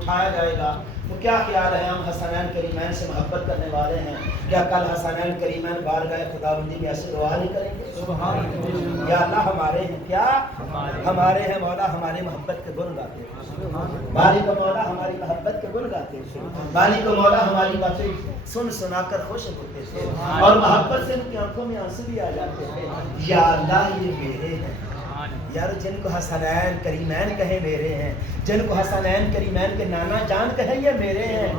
اٹھایا جائے گا تو کیا خیال ہے ہم حسنین کریمین سے محبت کرنے والے ہیں، کیا کل حسنین کریمین بارگاہ خداوندی میں ایسے دعا نہیں کریں گے؟ سبحان اللہ، یا اللہ ہمارے ہیں، کیا ہمارے ہیں مولا، ہماری محبت کے گن گاتے ہیں، مالک و مولا ہماری محبت کے گن گاتے ہیں، مالک و مولا ہماری باتیں سن سنا کر خوش ہوتے تھے اور محبت سے ان کی آنکھوں میں آنسو بھی آ جاتے تھے۔ یا اللہ یہ میرے ہیں یار، جن کو حسنین کریمین کہیں میرے ہیں، جن کو حسنین کریمین کے نانا جان کہیں یہ میرے ہیں،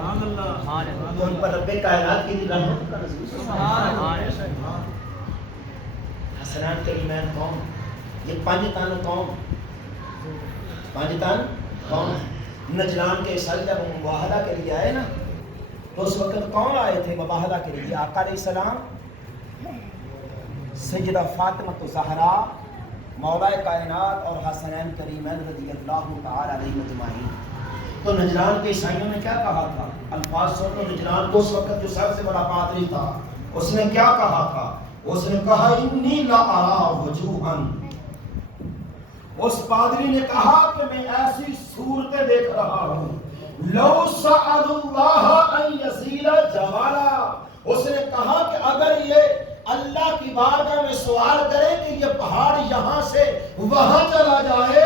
تو ان پر رب کائنات کی رحمت کا نزول۔ حسنین کریمین قوم، یہ پانجتان قوم، پانجتان قوم نجران کے عیسائی جب مباہلہ کے لیے آئے نا تو اس وقت کون آئے تھے مباہلہ کے لیے؟ آقا علیہ السلام، سیدہ فاطمہ زہرا مولا کائنات اور حسنین کریمین رضی اللہ تعالی علیہ مجمعین۔ تو نجران کے عیسائیوں نے کیا کہا تھا؟ الفاظ سن لو، نجران کو اس وقت جو سب سے بڑا پادری تھا اس نے کیا کہا تھا؟ اس نے کہا انی لا ارا وجوہا، اس پادری نے کہا کہ میں ایسی صورتیں دیکھ رہا ہوں لو سأل اللہ ان یزیل جوالا، اس نے کہا کہ اگر یہ اللہ کی بارگاہ میں سوال کرے کہ یہ پہاڑ یہاں سے وہاں چلا جائے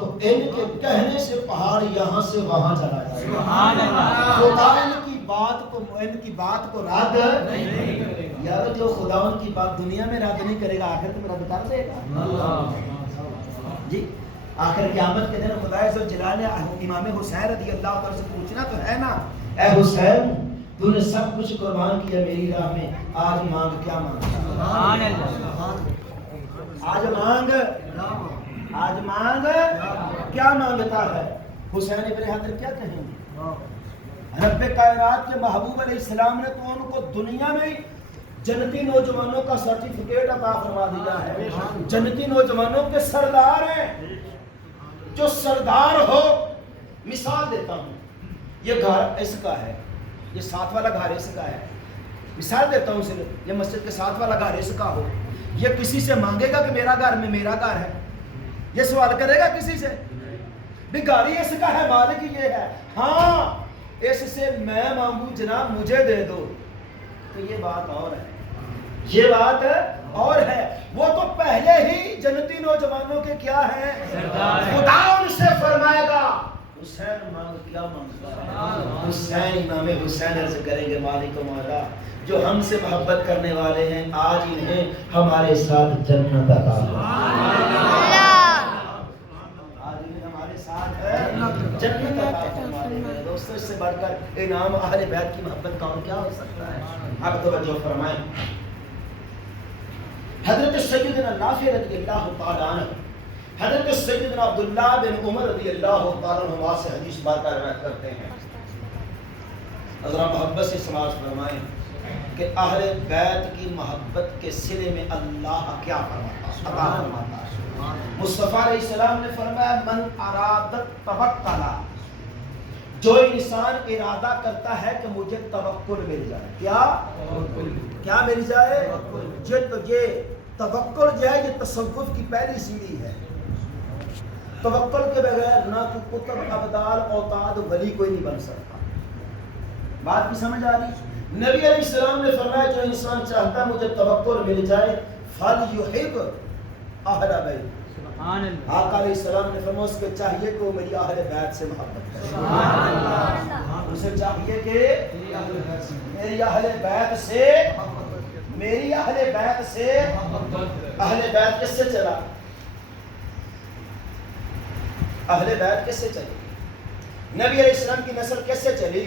تو ان کے کہنے سے پہاڑ یہاں سے وہاں چلا جائے۔ سبحان اللہ، خدا ان کی بات کو رد نہیں کرے گا۔ یار جو خدا ان کی بات دنیا میں رد نہیں کرے گا آخرت میں رد کر دے گا جی۔ آخر قیامت کے دن خدا عز و جلال نے امام حسین رضی اللہ عنہ سے پوچھنا تو ہے نا، اے حسین تو نے سب کچھ قربان کیا میری راہ میں، آج مانگ کیا مانگتا؟ آج مانگ کیا مانگتا ہے؟ حسین ابن حضر کیا کہیں گے؟ رب کائنات کے محبوب علیہ السلام نے تو ان کو دنیا میں جنتی نوجوانوں کا سرٹیفکیٹ عطا فرما دیا ہے، جنتی نوجوانوں کے سردار ہیں۔ جو سردار ہو، مثال دیتا ہوں، یہ گھر اس کا ہے، یہ ساتھ والا گھر اس کا ہے، مثال دیتا ہوں صرف، یہ مسجد کے ساتھ والا گھر اس کا ہو، یہ کسی سے مانگے گا کہ میرا گھر میں میرا گھر ہے؟ یہ سوال کرے گا کسی سے؟ بھی گاڑی اس کا ہے، مالک یہ ہے، ہاں اس سے میں مانگوں جناب مجھے دے دو، تو یہ بات اور ہے، یہ بات اور ہے۔ وہ تو پہلے ہی جنتی نوجوانوں کے کیا ہیں؟ خدا ان سے فرمائے گا حسین مانگ کیا مانگتا ہے؟ حسین امام حسین عرض کریں گے مالک و مولا جو ہم سے محبت کرنے والے ہیں آج انہیں ہمارے ساتھ جنت عطا فرما، آج انہیں ہمارے ساتھ جنت عطا فرما دے۔ میرے دوستو اس سے بڑھ کر انعام اہل بیت کی محبت کا اور کیا ہو سکتا ہے؟ اب توجہ فرمائیں، حضرت سیدنا نافع رضی اللہ تعالیٰ عنہ، حضرت سیدنا عبداللہ بن عمر رضی اللہ تعالیٰ عنہ سے حدیث بات کا روایت کرتے ہیں، حضرت محبت سے سماعت فرمائیں کہ اہل بیت کی محبت کے صلے میں اللہ کیا فرماتا ہے؟ مصطفیٰ علیہ السلام نے فرمایا من ارادت توکل، جو انسان ارادہ کرتا ہے کہ مجھے توکل مل جائے، کیا مل جائے؟ یہ توکل جو ہے یہ تصوف کی پہلی سیڑھی ہے۔ توکل کے بغیر نہ تو قطب ابدال اوتاد ولی کوئی نہیں بن سکتا۔ بات کی سمجھ آ رہی؟ نبی علیہ السلام نے فرمایا جو انسان چاہتا مجھے توکل مل جائے فلیحب اہل بیت، آقا علیہ السلام نے فرمایا اس کے چاہیے کہ وہ میری اہل بیت سے محبت کرے، سبحان اللہ، اسے چاہیے کہ میری اہل بیت سے، میری اہل بیت سے، اہل بیت کس سے چلا؟ اہل بیت کس سے چلی؟ نبی علیہ السلام کی نسل کس سے چلی؟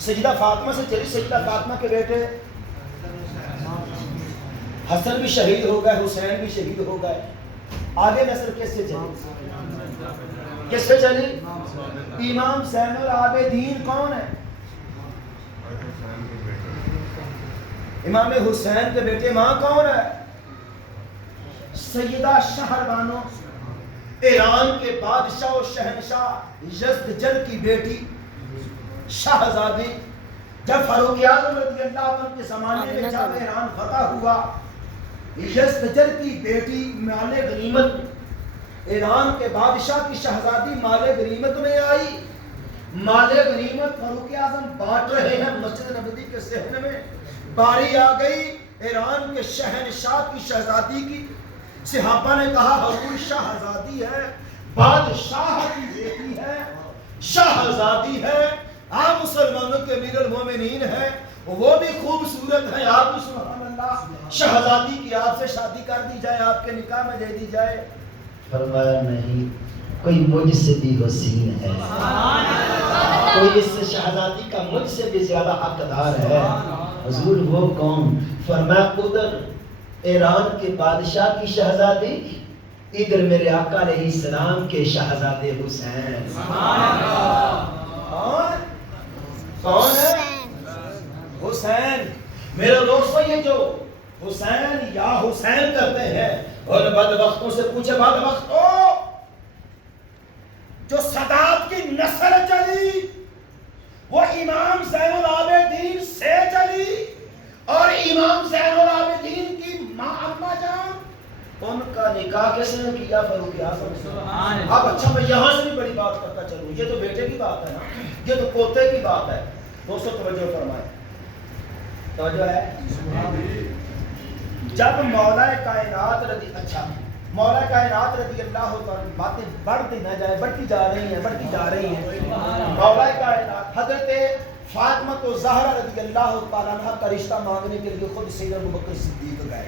سیدہ فاطمہ سے چلی۔ سیدہ فاطمہ کے بیٹے حسن بھی شہید ہو گئے، حسین بھی شہید ہو گئے، آگے نسل کس سے چلی؟ کس سے چلی؟ امام زین العابدین کون ہے؟ امام حسین کے بیٹے ماں کون ہے؟ سیدہ شہربانو ایران کے بادشاہ و شہنشاہ یزدجل کی بیٹی شہزادی، جب فاروق اعظم رضی اللہ عنہ کے زمانے میں جب ایران فتح ہوا، یزدجل کی بیٹی مال غنیمت ایران کے بادشاہ کی شہزادی مال غنیمت میں آئی. مال غنیمت فاروق اعظم بانٹ رہے ہیں مسجد نبوی کے صحن میں. باری آ گئی ایران کے شہنشاہ کی شہزادی کی. صحابہ نے کہا حضور شہزادی ہے, بادشاہ کی بیٹی ہے, شہزادی ہے, آپ مسلمانوں کے امیر المومنین ہیں, وہ بھی خوبصورت ہے, آپ بھی سبحان اللہ شہزادی کی آپ سے شادی کر دی جائے, آپ کے نکاح میں دے دی جائے. فرمایا نہیں, کوئی مجھ سے بھی حسین ہے, کوئی اس شہزادی کا مجھ سے بھی زیادہ حقدار ہے. حضور وہ کون؟ فرمایا ادھر ایران کے بادشاہ کی شہزادی, ادھر میرے آقا علیہ السلام کے شہزادے حسین. کون ہے؟ حسین. میرے دوستو یہ جو حسین یا حسین کرتے ہیں, اور بدبختوں سے پوچھے بدبختوں, جو سادات کی نسل چلی وہ امام زین العابدین سے چلی, اور امام زین العابدین کی ماں اما جان, ان کا نکاح کس نے کیا؟ فاروق اعظم سے. اب اچھا میں یہاں سے بھی بڑی بات کرتا چلوں, یہ تو بیٹے کی بات ہے نا, یہ تو پوتے کی بات ہے. دوستو توجہ فرمائیں, توجہ ہے. جب مولا کائنات رضی مولا کائنات رضی اللہ عنہ, باتیں بڑھتی نہ جائے, بڑھتی جا رہی ہیں. مولا کائنات حضرت فاطمہ تو زہرا رضی اللہ تعالیٰ عنہ کا رشتہ مانگنے کے لیے خود سیدنا ابوبکر صدیق گئے.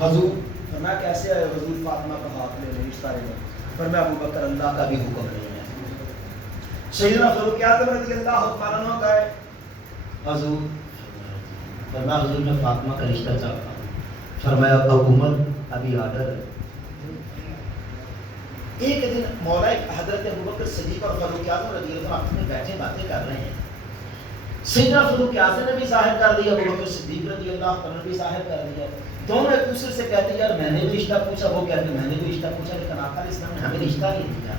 حضور فرمایا کیسے آئے؟ حضور فاطمہ کا ہاتھ لے رشتہ لینے. فرمایا ابوبکر اللہ کا بھی حکم نہیں ہے. سیدنا فاروق اعظم رضی اللہ تعالیٰ عنہ گئے. حضور فرمایا حضور میں فاطمہ کا رشتہ چاہتا ہوں. فرمایا حکومت ابھی آرڈر ہے. ایک دن مولا حضرت ابوبکر صدیق اور فاروق اعظم رضی اللہ عنہ میں بیٹھے باتیں کر رہے ہیں. سیدنا فاروق اعظم نے بھی ظاہر کر دیا, ابوبکر صدیق رضی اللہ عنہ نے بھی ظاہر کر دیا. دونوں ایک دوسرے سے کہتے یار میں نے بھی رشتہ پوچھا, وہ کہتے میں نے بھی رشتہ پوچھا, لیکن آقا علیہ السلام نے ہمیں رشتہ نہیں دیا.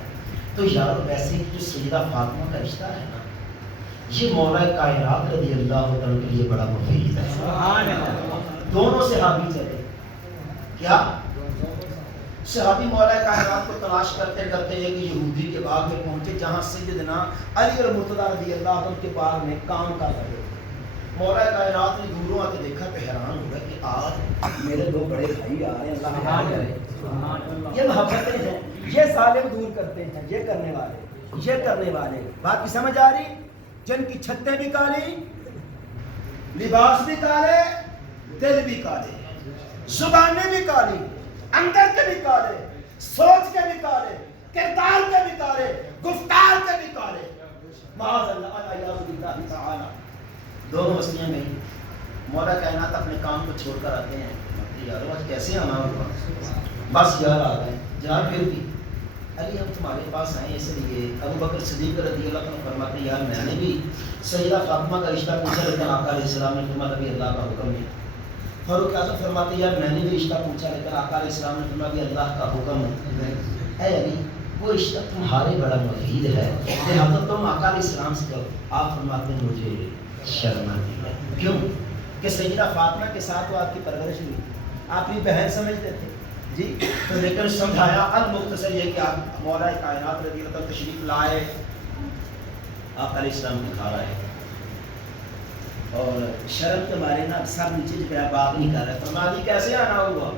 تو یار ویسے ہی جو سیدہ فاطمہ کا رشتہ ہے نا, یہ مولا کائنات رضی اللہ عنہ کے لیے بڑا مفید ہے. دونوں صحابی چلے. کیا صحابی مولا کائنات کو تلاش کرتے کرتے ایک یہودی کے باغ میں پہنچے, جہاں سیدنا علی المرتضیٰ رضی اللہ عنہ کے باغ میں کام کر رہے تھے. مولا کائنات نے دوروں آ کے دیکھا تو حیران ہوا کہ آج میرے دو بڑے بھائی آ رہے ہیں, اللہ حیران کرے. یہ محبتیں ہیں, یہ ظالم دور کرتے ہیں, یہ کرنے والے. بات کی سمجھ آ رہی؟ جن کی چھتیں بھی کالی, لباس بھی کالے, دل بھی کالے, زبانیں بھی کالی, اندر کے بھی کالے, سوچ کے بھی کالے, کردار کے بھی کالے, گفتار کے بھی کالے. معاذ اللہ الیاذ باللہ تعالی. دونوں ہستیاں میں مولا کائنات اپنے کام کو چھوڑ کر آتے ہیں. یار آج کیسے آنا ہوگا؟ بس یار آ گئے. جہاں پھر بھی علی ہم تمہارے پاس آئے اس لیے. ابوبکر صدیق رضی اللہ عنہ فرماتے ہیں یار میں نے بھی سیدہ فاطمہ کا رشتہ پوچھا, لیکن آقا علیہ السلام نے فرمایا ابھی اللہ کا حکم نہیں. فاروق اعظم فرماتے ہیں یار میں نے بھی رشتہ پوچھا, لیکن آقا علیہ السلام نے فرمایا ابھی اللہ کا حکم ہے. اے علی وہ رشتہ تمہارے بڑا مفید ہے, لہٰذا تم آقا علیہ السلام سے کہو. آپ فرماتے ہیں مجھے شرم آتی ہے. کیوں کہ سیدہ فاطمہ کے ساتھ وہ آپ کی پرورش ہوئی, آپ کی بہن سمجھتے تھے جی. تو لیکن سمجھایا المختصر یہ کہ آپ مولا کائنات رضی اللہ عنہ تشریف لائے, آپ علیہ السلام دکھا رہے ہیں, اور شرم کے مارے نا سب نیچے جھکا بات نہیں کر رہے. فرمایا جی کیسے آنا ہوا؟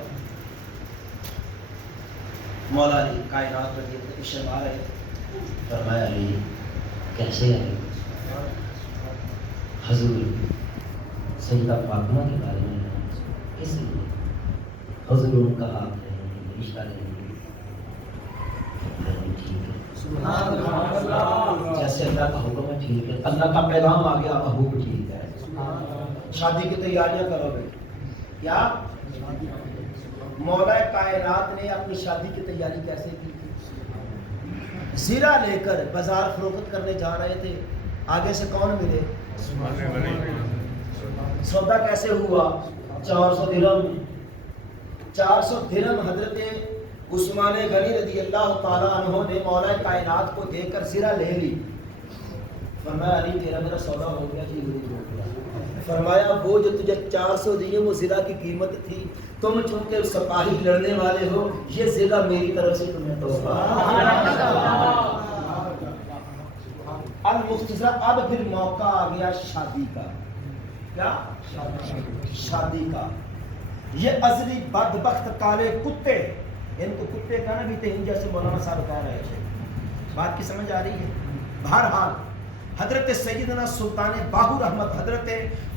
مولا علی کائنات رضی اللہ عنہ شرما رہے. فرمایا علی کیسے آئے؟ حضور سیدہ فاطمہ کے بارے میں کس لیے؟ حضور ان کا ہاتھ ہے, رشتہ نہیں. ٹھیک ہے, جیسے اللہ کا حکم ہے ٹھیک ہے, اللہ کا پیغام آ گیا محبوب ٹھیک ہے. شادی کی تیاریاں کرو گے کیا؟ مولا کائنات نے اپنی شادی کی تیاری کیسے کی تھی؟ زیرہ لے کر بازار فروخت کرنے جا رہے تھے, آگے سے کون ملے؟ سودا کیسے ہوا؟ 400 درہم. 400 درہم حضرت عثمان غنی رضی اللہ تعالیٰ عنہ نے مولا کائنات کو دے کر زیرہ لے لی. فرمایا علی تیرا میرا سودا ہو گیا جی فرمایا وہ جو تجھے 400 دیے وہ زرہ کی قیمت تھی تم چونکہ سپاہی لڑنے والے ہو یہ زرہ میری طرف سے تمہیں تحفہ المختصر اب پھر موقع آ گیا شادی کا کیا شادی کا یہ ازلی بدبخت کالے کتے ان کو کتے کا نا بھی تہین جیسے مولانا صاحب کہہ رہے تھے بات کی سمجھ آ رہی ہے بہرحال حضرت سیدنا سلطان باہو رحمت حضرت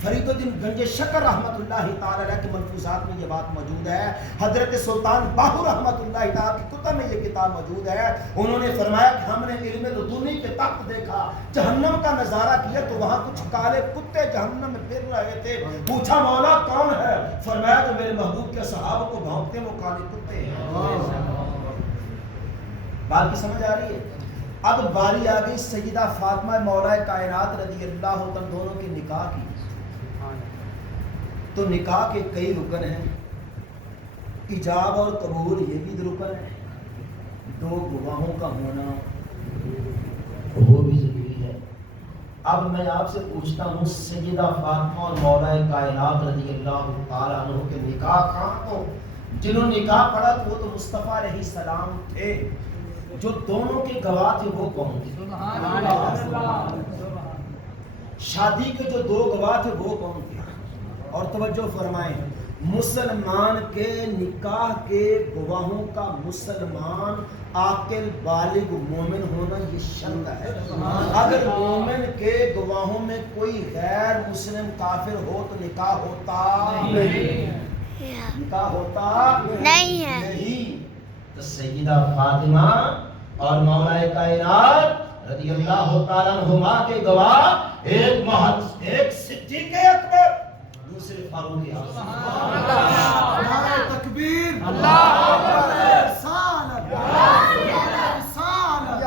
فرید الدین گنج شکر رحمت اللہ تعالی علیہ کے ملفوظات میں یہ بات موجود ہے حضرت سلطان باہو رحمت اللہ تعالی کی کتب میں یہ کتاب موجود ہے انہوں نے فرمایا کہ ہم نے علم لدنی کے تخت دیکھا جہنم کا نظارہ کیا تو وہاں کچھ کالے کتے جہنم میں پھر رہے تھے پوچھا مولا کون ہے فرمایا کہ میرے محبوب کے صحابہ کو بھونکتے وہ کالے کتے ہیں بات کی سمجھ آ رہی ہے اب باری آ گئی سیدہ فاطمہ مولا کائنات رضی اللہ عنہ دونوں کے نکاح کی تو نکاح کے کئی رکن ہیں ایجاب اور قبول یہ بھی رکن ہے دو گواہوں کا ہونا وہ بھی ضروری ہے اب میں آپ سے پوچھتا ہوں سیدہ فاطمہ اور مولا کائنات رضی اللہ تعالیٰ عنہ کے نکاح کہاں تو جنہوں نے نکاح پڑھا تو وہ تو مصطفیٰ علیہ السلام تھے جو دونوں کے گواہ تھے وہ کون تھے شادی کے جو دو گواہ تھے وہ کون تھے اور توجہ فرمائیں مسلمان کے نکاح کے گواہوں کا مسلمان عاقل بالغ مومن ہونا یہ شرط ہے اگر مومن کے گواہوں میں کوئی غیر مسلم کافر ہو تو نکاح ہوتا نہیں نکاح ہوتا نہیں تو سیدہ فاطمہ اور مولا کائنات رضی اللہ تعالیٰ عنہما کے گواہ ایک صدیق اکبر دوسرے فاروق اعظم نعرہ تکبیر اللہ اکبر رسالت رسالت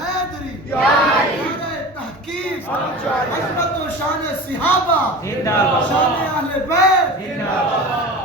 حیدری نعرہ تحقیق عظمت و شان صحابہ شان اہل بیت